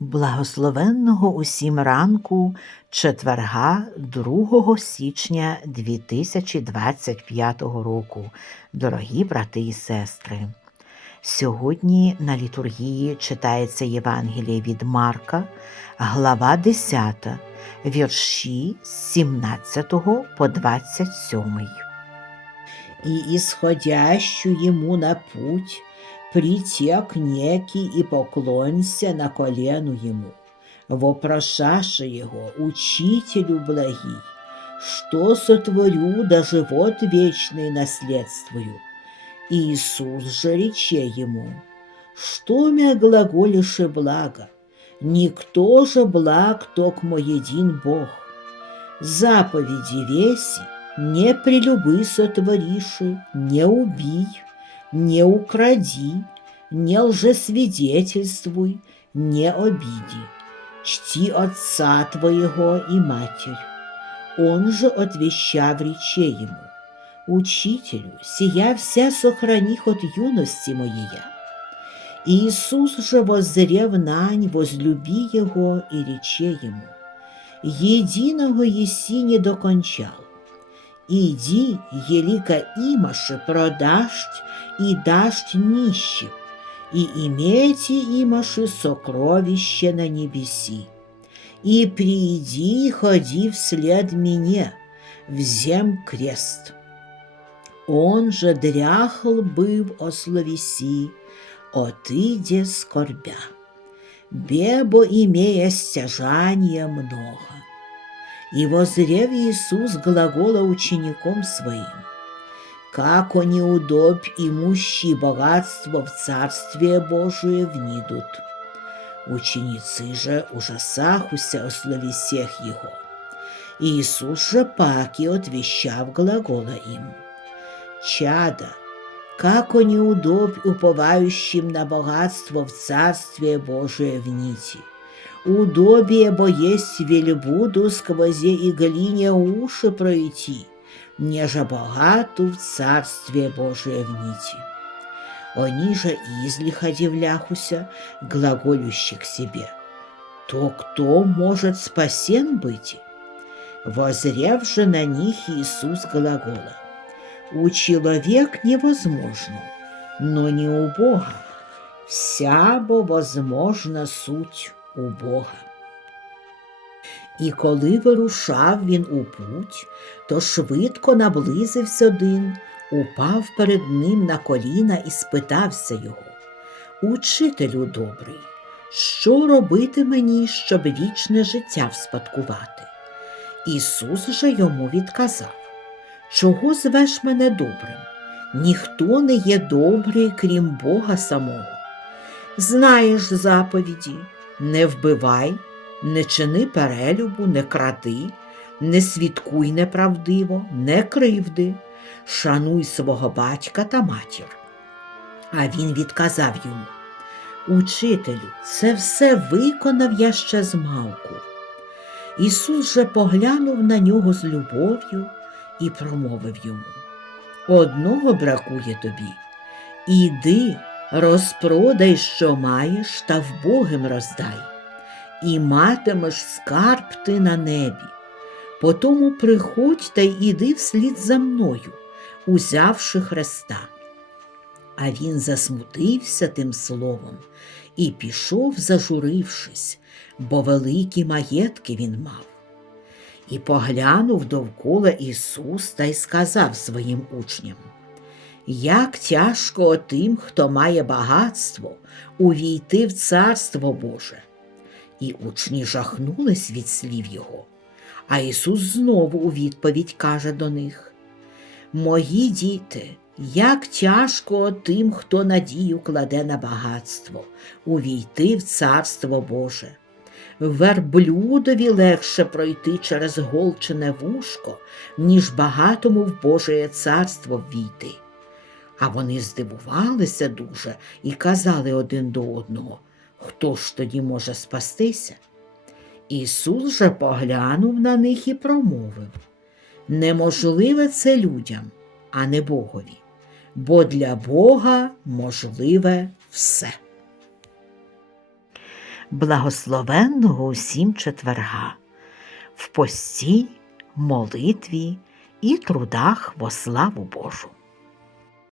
Благословенного усім ранку четверга 2 січня 2025 року, дорогі брати і сестри. Сьогодні на літургії читається Євангеліє від Марка, глава 10, вірші з 17 по 27. и исходящую ему на путь, притек некий и поклонься на колену ему, вопрошаши его, учителю благий, что сотворю, да живот вечный наследствую. Иисус же рече ему, что мя глаголишь благо, никто же благ, токмо един Бог. Заповеди веси, не прелюбы сотвориши, не убий, не укради, не лжесвидетельствуй, не обиди. Чти отца твоего и матерь. Он же отвещав рече ему, Учителю, сия вся сохрани от юности моей. Иисус же воззрев нань, возлюби его и рече ему, Единого еси не докончал, Иди, елика имаши, продашь и дашь нищим, и имейте имаши сокровище на небеси. И приди, ходи вслед мне, взем крест. Он же дряхл быв о словеси, отыде скорбя. Бебо имея стяжания много. И возрев Иисус глагола учеником своим, как они удобь имущие богатство в Царствие Божие внидут. Ученицы же ужасахуся о слове всех его. Иисус же паки отвещав глагола им. Чада, как они удобь уповающим на богатство в Царствие Божие вните. Удобие есть вельбуду сквозе и глине уши пройти, неже богату в Царствие Божие вните. Они же излиха дивляхуся, глаголющих себе. То кто может спасен быть? Возрев же на них Иисус глагола. У человек невозможно, но не у Бога. Вся бо возможна суть у Бога. І коли вирушав він у путь, то швидко наблизився один, упав перед ним на коліна і спитався його Учителю добрий, що робити мені, щоб вічне життя вспадкувати? Ісус же йому відказав Чого звеш мене добрим? Ніхто не є добрий, крім Бога самого. Знаєш заповіді, не вбивай, не чини перелюбу, не кради, не свідкуй неправдиво, не кривди, шануй свого батька та матір. А він відказав йому Учителю, це все виконав я ще змалку. Ісус же поглянув на нього з любов'ю і промовив йому Одного бракує тобі. Іди, розпродай, що маєш, та вбогим роздай, і матимеш скарб ти на небі. Потому приходь та й іди вслід за мною, узявши Христа. А він засмутився тим словом і пішов, зажурившись, бо великі маєтки він мав. І поглянув довкола Ісус та й сказав своїм учням як тяжко тим, хто має багатство, увійти в Царство Боже. І учні жахнулись від слів Його. А Ісус знову у відповідь каже до них Мої діти, як тяжко тим, хто надію кладе на багатство, увійти в Царство Боже. Верблюдові легше пройти через голчене вушко, ніж багатому в Божеє царство ввійти. А вони здивувалися дуже і казали один до одного, хто ж тоді може спастися? Ісус же поглянув на них і промовив Неможливе це людям, а не Богові, бо для Бога можливе все. благословенного усім четверга, в пості, молитві і трудах во славу Божу.